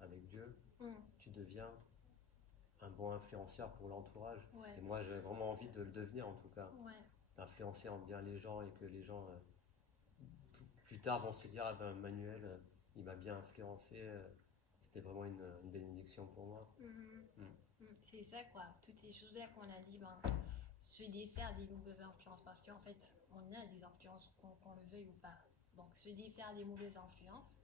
avec Dieu, tu deviens un bon influenceur pour l'entourage. Et moi, j'ai vraiment envie de le devenir en tout cas. D'influencer en bien les gens et que les gens, plus tard, vont se dire, ah ben Manuel, il m'a bien influencé. C'était vraiment une bénédiction pour moi. C'est ça, quoi. Toutes ces choses-là qu'on a dit, se défaire des mauvaises influences. Parce qu'en fait, on a des influences qu'on le veuille ou pas. Donc, se défaire des mauvaises influences.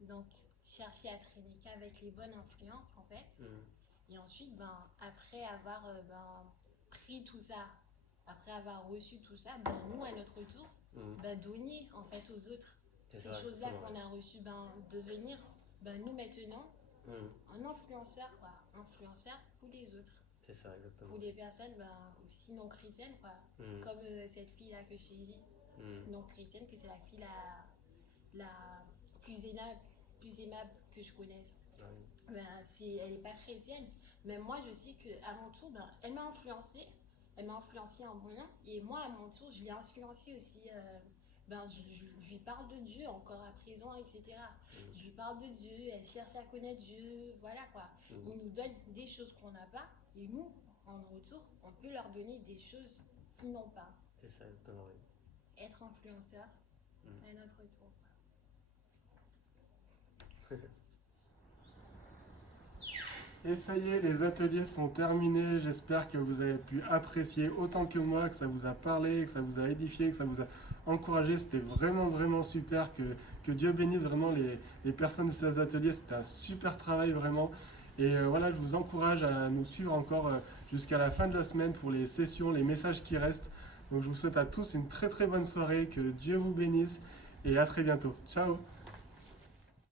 Donc, chercher à traîner qu'avec les bonnes influences, en fait. Et ensuite, après avoir pris tout ça, après avoir reçu tout ça, nous, à notre tour, donner, en fait, aux autres ces choses-là qu'on a reçues, devenir, nous, maintenant, un influenceur, quoi. Influenceur pour les autres. C'est ça, exactement. Pour les personnes aussi non chrétiennes, quoi. Comme cette fille-là que je t'ai dit, non chrétienne, que c'est la fille la plus aimable que je connaisse. Elle n'est pas chrétienne, mais moi je sais qu'à mon tour, elle m'a influencée en moyen, et moi à mon tour, je l'ai influencée aussi. Je lui parle de Dieu encore à présent, etc. Je lui parle de Dieu, elle cherche à connaître Dieu, voilà quoi. Il nous donne des choses qu'on n'a pas, et nous, en retour, on peut leur donner des choses qu'ils n'ont pas. C'est ça, exactement. Être influenceur à notre tour. Et ça y est, les ateliers sont terminés. J'espère que vous avez pu apprécier autant que moi, que ça vous a parlé, que ça vous a édifié, que ça vous a encouragé. C'était vraiment, vraiment super. Que Dieu bénisse vraiment les personnes de ces ateliers. C'était un super travail, vraiment. Et voilà, je vous encourage à nous suivre encore jusqu'à la fin de la semaine pour les sessions, les messages qui restent. Donc je vous souhaite à tous une très, très bonne soirée. Que Dieu vous bénisse et à très bientôt. Ciao!